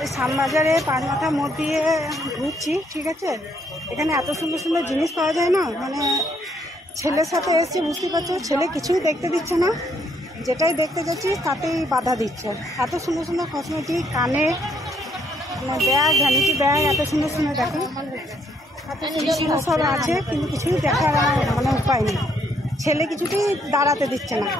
ওই শ্যামবাজারে পাঁচমাথা মোড় দিয়ে ঘুরছি, ঠিক আছে। এখানে এত সুন্দর সুন্দর জিনিস পাওয়া যায় না, মানে ছেলের সাথে এসেছি, বুঝতে পারছো, ছেলে কিছুই দেখতে দিচ্ছে না, যেটাই দেখতে যাচ্ছি তাতেই বাধা দিচ্ছে। এত সুন্দর সুন্দর কসমেটিক, কানে ব্যাগ, ভ্যানিটি ব্যাগ, এত সুন্দর সুন্দর দেখো, এত সুন্দর সুন্দর সব আছে, কিন্তু কিছুই দেখার মানে উপায় নেই। ছেলে কিছুতেই দাঁড়াতে দিচ্ছে না।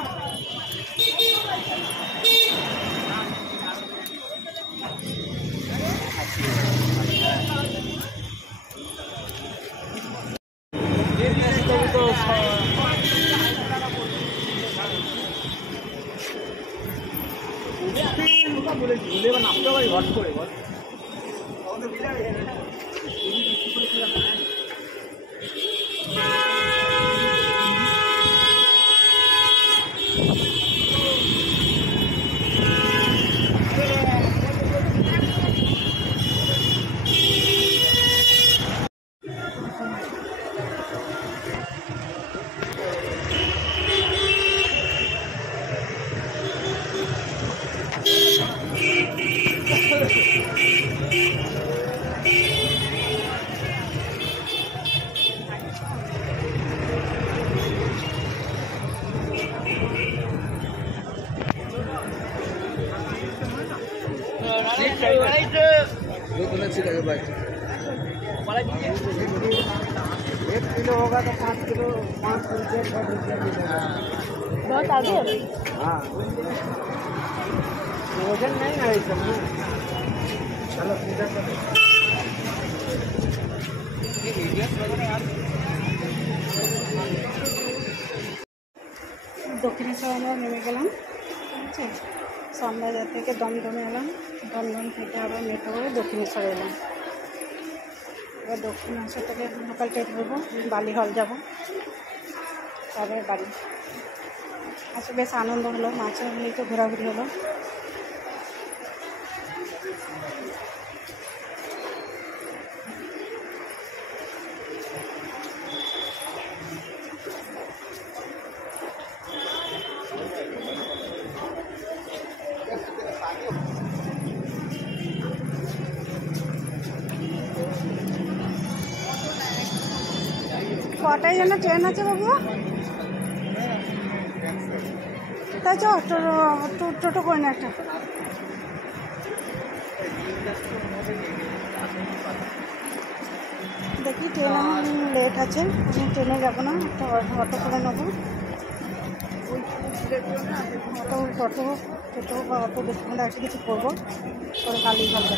एक किलो होगा तो 5 किलो 5 रुपये 6 रुपये मिलेगा। बहुत आगे है। हाँ, वजन नहीं है इस सब। चलो सीधा करो। দক্ষিণেশ্বর আমরা নেমে গেলাম, ঠিক আছে। শ্যামবাজার থেকে দমদমে এলাম, দমদম থেকে আবার মেট্রো করে দক্ষিণেশ্বর এলাম। এবার দক্ষিণেশ্বর থেকে লোকাল ট্রেন ধরবো, বালি হল যাবো, তারপরে বাড়ি। আচ্ছা, বেশ আনন্দ হলো, মাছের হলেই তো ঘোরাঘুরি হলো। কটায় যেন ট্রেন আছে বাবু? তাই চ, টোটো করে না একটা। দেখি ট্রেন আমার লেট আছে, আমি ট্রেনে যাবো না, একটা অটো করে নেবো। অটো টোটো বা অটো দেখতে একটা কিছু করবো, করে কালি ভালো।